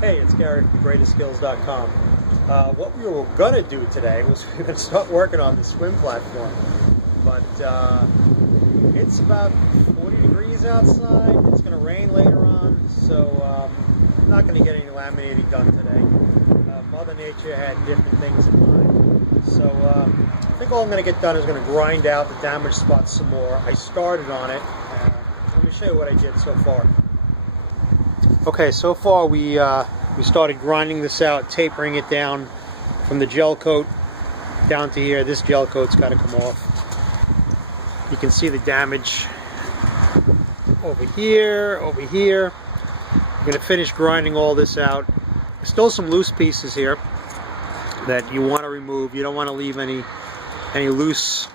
Hey, it's Gary from GreatestSkills.com. What we were going to do today was we were going to start working on the swim platform, but it's about 40 degrees outside. It's going to rain later on, so I'm not going to get any laminating done today. Mother Nature had different things in mind. So I think all I'm going to get done is going to grind out the damaged spots some more. I started on it. Let me show you what I did so far. Okay, so far we started grinding this out, tapering it down from the gel coat down to here. This gel coat's got to come off. You can see the damage over here, over here. I'm going to finish grinding all this out. There's still some loose pieces here that you want to remove. You don't want to leave any loose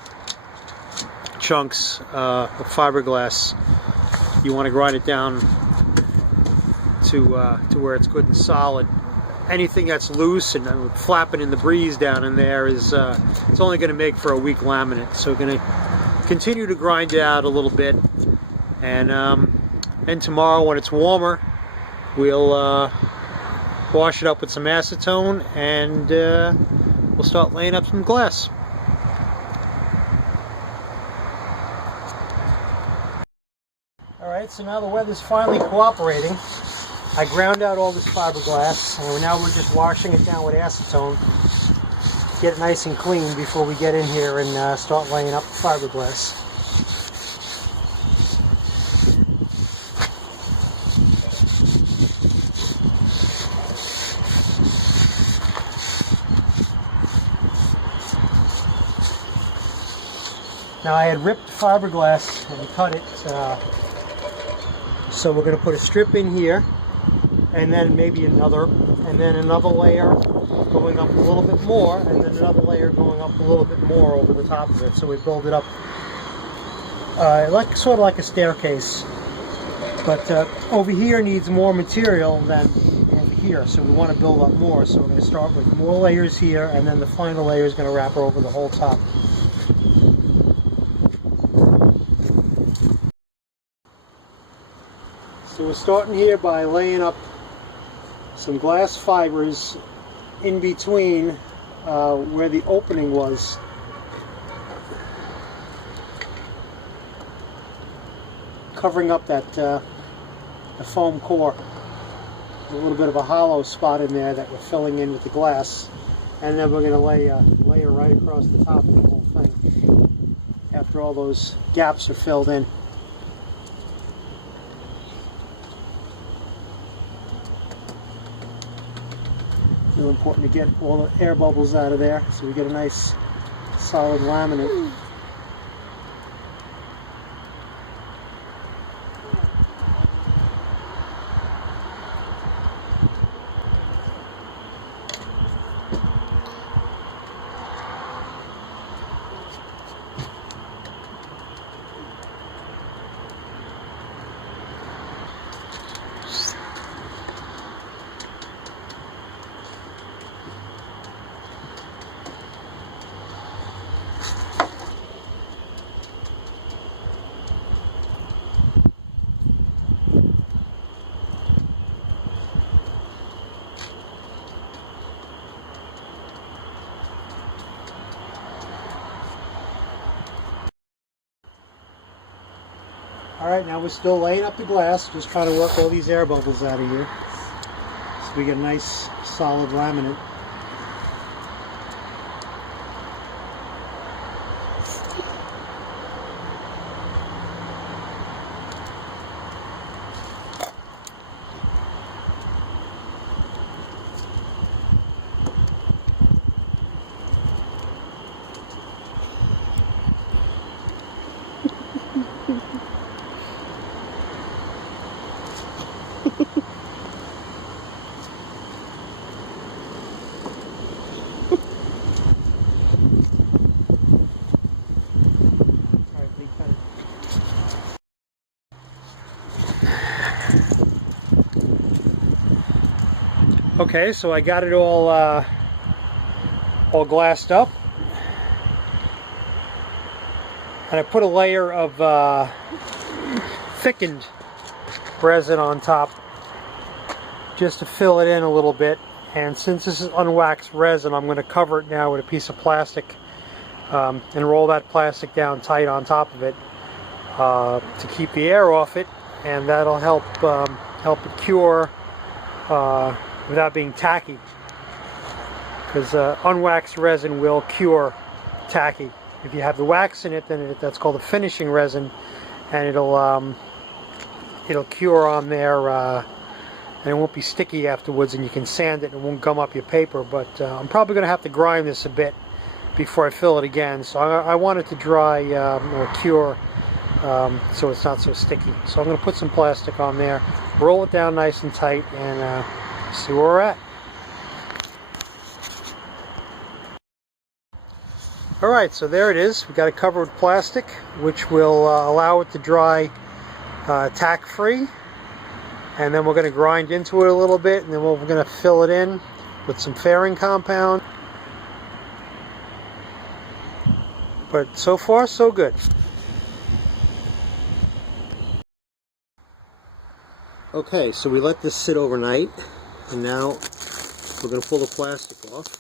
chunks of fiberglass. You want to grind it down to where it's good and solid. Anything that's loose and flapping in the breeze down in there is it's only going to make for a weak laminate. So we're going to continue to grind it out a little bit, and tomorrow when it's warmer, we'll wash it up with some acetone, and we'll start laying up some glass. Alright, so now the weather's finally cooperating. I ground out all this fiberglass, and now we're just washing it down with acetone. Get it nice and clean before we get in here and start laying up the fiberglass. Now I had ripped fiberglass and cut it, so we're going to put a strip in here, and then maybe another, and then another layer going up a little bit more, and then another layer going up a little bit more over the top of it. So we build it up sort of like a staircase. But over here needs more material than over here, so we want to build up more. So we're going to start with more layers here, and then the final layer is going to wrap over the whole top. So we're starting here by laying up some glass fibers in between where the opening was. Covering up that the foam core. A little bit of a hollow spot in there that we're filling in with the glass. And then we're going to lay a layer right across the top of the whole thing after all those gaps are filled in. Real important to get all the air bubbles out of there so we get a nice solid laminate. Alright, now we're still laying up the glass, just trying to work all these air bubbles out of here so we get a nice solid laminate. Okay, so I got it all glassed up, and I put a layer of thickened resin on top. just to fill it in a little bit. And since this is unwaxed resin, I'm going to cover it now with a piece of plastic and roll that plastic down tight on top of it to keep the air off it, and that'll help it cure without being tacky, because unwaxed resin will cure tacky. If you have the wax in it, then that's called a finishing resin, and it'll cure on there, and it won't be sticky afterwards, and you can sand it and it won't gum up your paper. But I'm probably going to have to grind this a bit before I fill it again, so I want it to dry or cure so it's not so sticky. So I'm going to put some plastic on there, roll it down nice and tight, and see where we're at. Alright, so there it is. We got it covered with plastic, which will allow it to dry tack free. And then we're going to grind into it a little bit, and then we're going to fill it in with some fairing compound. But so far, so good. Okay, so we let this sit overnight, and now we're going to pull the plastic off,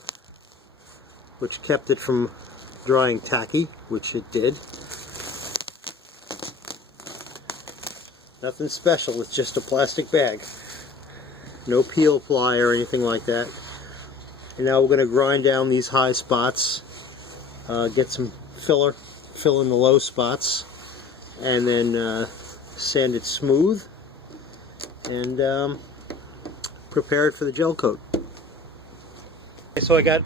which kept it from drying tacky, which it did. Nothing special, it's just a plastic bag. No peel ply or anything like that. And now we're going to grind down these high spots, get some filler, fill in the low spots, and then sand it smooth and prepare it for the gel coat. So I got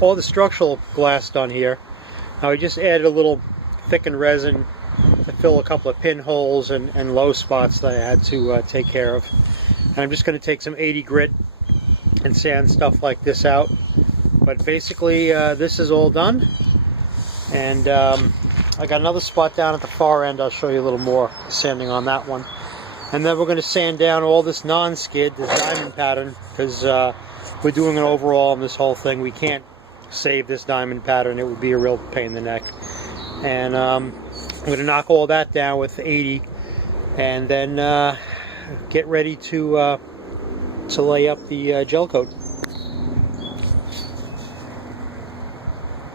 all the structural glass done here. Now I just added a little thickened resin to fill a couple of pinholes and low spots that I had to take care of. And I'm just going to take some 80 grit and sand stuff like this out. But basically this is all done. And I got another spot down at the far end. I'll show you a little more sanding on that one. And then we're going to sand down all this non-skid, this diamond pattern, because we're doing an overall on this whole thing. We can't save this diamond pattern. It would be a real pain in the neck. And I'm going to knock all that down with 80, and then get ready to lay up the gel coat.